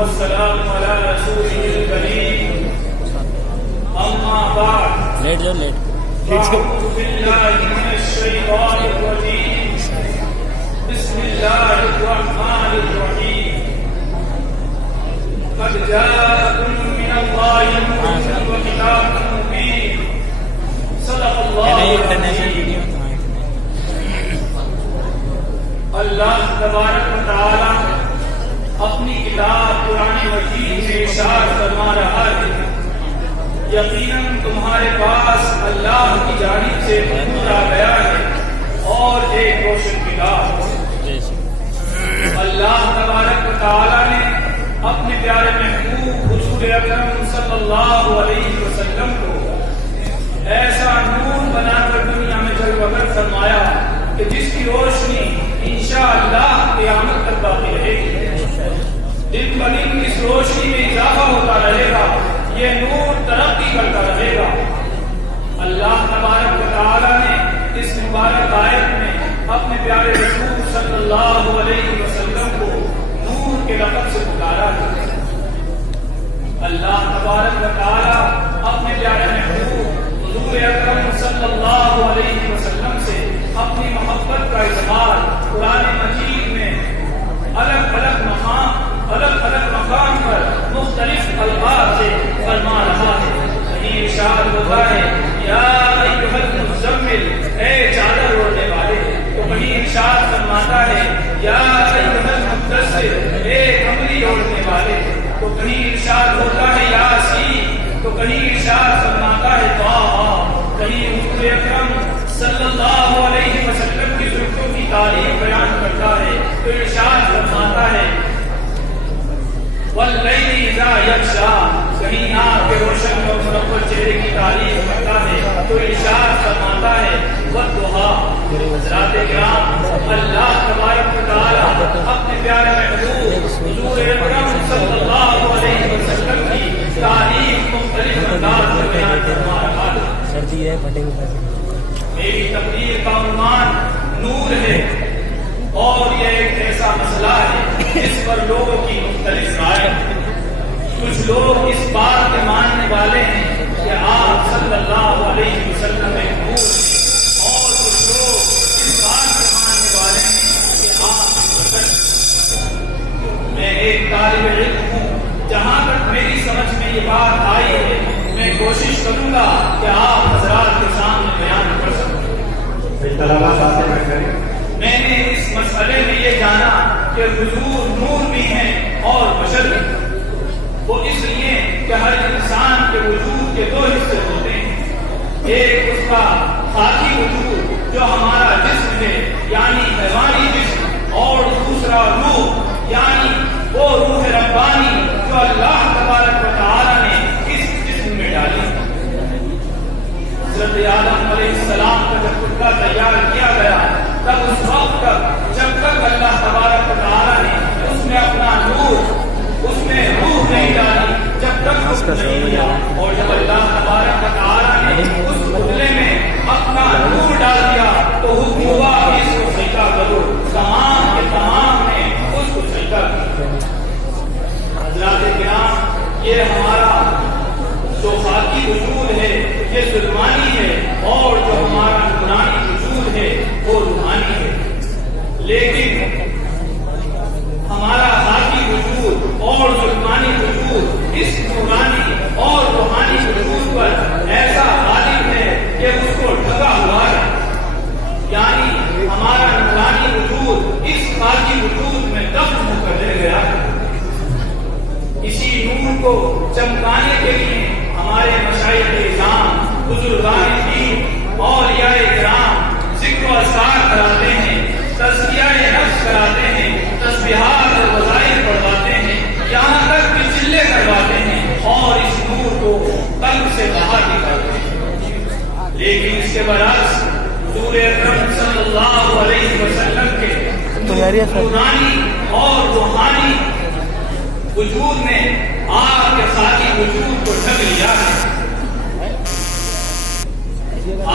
والسلام على رسوله الكريم أما بعد فأعوذ بالله من الشيطان الرجيم بسم الله الرحمن الرحيم قد جاءكم من الله نور وكتاب مبين صدق الله العظيم. اللہ تبارک و تعالی اپنی کتاب قرآن مجید میں ارشاد فرما رہا ہے یقیناً تمہارے پاس اللہ کی جانب سے نور آ گیا ہے اور ایک روشن کتاب. اللہ تبارک و تعالی نے اپنے پیارے محبوب حضور اکرم صلی اللہ علیہ وسلم کو ایسا نور بنا کر دنیا میں جلوگر فرمایا کہ جس کی روشنی انشاءاللہ قیامت تک باقی رہے گی. دن بدن اس روشنی میں اضافہ ہوتا رہے گا, یہ نور ترقی کرتا رہے گا. اللہ تبارک و تعالی نے اس مبارک آیت میں اپنے پیارے رسول صلی اللہ علیہ وسلم کو نور کے لقب سے پکارا ہے. اللہ تبارک و تعالی اپنے پیارے محبوب حضور اکرم صلی اللہ علیہ وسلم سے اپنی محبت کا اظہار قرآن مجید میں الگ الگ مقام پر مختلف الفاظ سے فرما رہا ہے. کہیں ارشاد ہوتا ہے یا ایھا المزمل, اے چادر اوڑھنے والے, تو کہیں ارشاد فرماتا ہے یا ایھا المدثر, اے کمبلی اوڑھنے والے, تو کہیں ارشاد ہوتا ہے یاسین, تو کہیں ارشاد فرماتا ہے طٰہٰ. کہیں حضور اکرم صلی اللہ علیہ وسلم کی زلفوں کی تعریف بیان کرتا ہے تو ارشاد فرماتا ہے واللیل اذا یغشیٰ. کہیں آپ کے روشن اور منور چہرے کی تعریف کرتا ہے تو ارشاد فرماتا ہے والضحیٰ. حضرات کرام, اللہ تبارک و تعالی اپنے پیارے محبوب حضور اکرم صلی اللہ علیہ وسلم کی تعریف مختلف انداز میں بیان فرما رہا ہے. میری تقریر کا عنوان نور ہے اور یہ ایک ایسا مسئلہ ہے جس پر لوگوں کی مختلف رائے ہے. کچھ لوگ اس بات کے ماننے والے ہیں کہ آپ صلی اللہ علیہ وسلم ایک نور, اور کچھ لوگ اس بات کے ماننے والے ہیں کہ آپ بشر. میں ایک طالب علم ہوں, جہاں تک میری سمجھ میں یہ بات آئی ہے میں کوشش کروں گا کہ آپ حضرات کے سامنے بیان کر سکوں. میں نے اس مسئلے میں یہ جانا کہ حضور نور بھی ہیں اور بشر بھی. وہ اس لیے کہ ہر انسان کے وجود کے دو حصے ہوتے ہیں, ایک اس کا خاکی وجود جو ہمارا جسم ہے یعنی حیوانی جسم, اور دوسرا روح یعنی وہ روح ربانی جو اللہ تبارک و تعالی نے اس جسم میں ڈالی. حضرت آدم علیہ السلام کا جب خلقہ تیار کیا گیا تب اس وقت تک جب تک اللہ تبارک و تعالی نے اس میں اپنا نور, اس میں روح نہیں ڈالی, جب تک اس نہیں دیا. اور جب اللہ تبارک و تعالی نے اس پتلے میں اپنا نور ڈال دیا تو حکم ہوا کہ اس کو سجدہ کرو. تمام کے تمام نے اس کو سجدہ کیا. حضرات کرام, یہ ہمارا جو خاکی وجود ہے یہ ظلمانی ہے, اور جو ہمارا نورانی وجود ہے وہ روحانی ہے. لیکن ہمارا خاکی وجود اور ظلمانی وجود اس نورانی اور روحانی وجود پر ایسا غالب ہے کہ اس کو ڈھکا ہوا ہے. یعنی ہمارا نورانی وجود اس خاکی وجود میں دفن ہو کر رہ گیا ہے. اسی نور کو چمکانے کے لیے ہمارے مشائخ اعظام, بزرگان دین, اولیاء کرام ذکر و اذکار کراتے ہیں, تزکیہ نفس کراتے ہیں, تسبیحات اور وظائف پڑھواتے ہیں, یہاں تک کہ چلے کرواتے ہیں اور اس نور کو قلب سے باہر نکالتے ہیں. لیکن اس کے برعکس حضور اکرم صلی اللہ علیہ وسلم کے نورانی اور روحانی وجود نے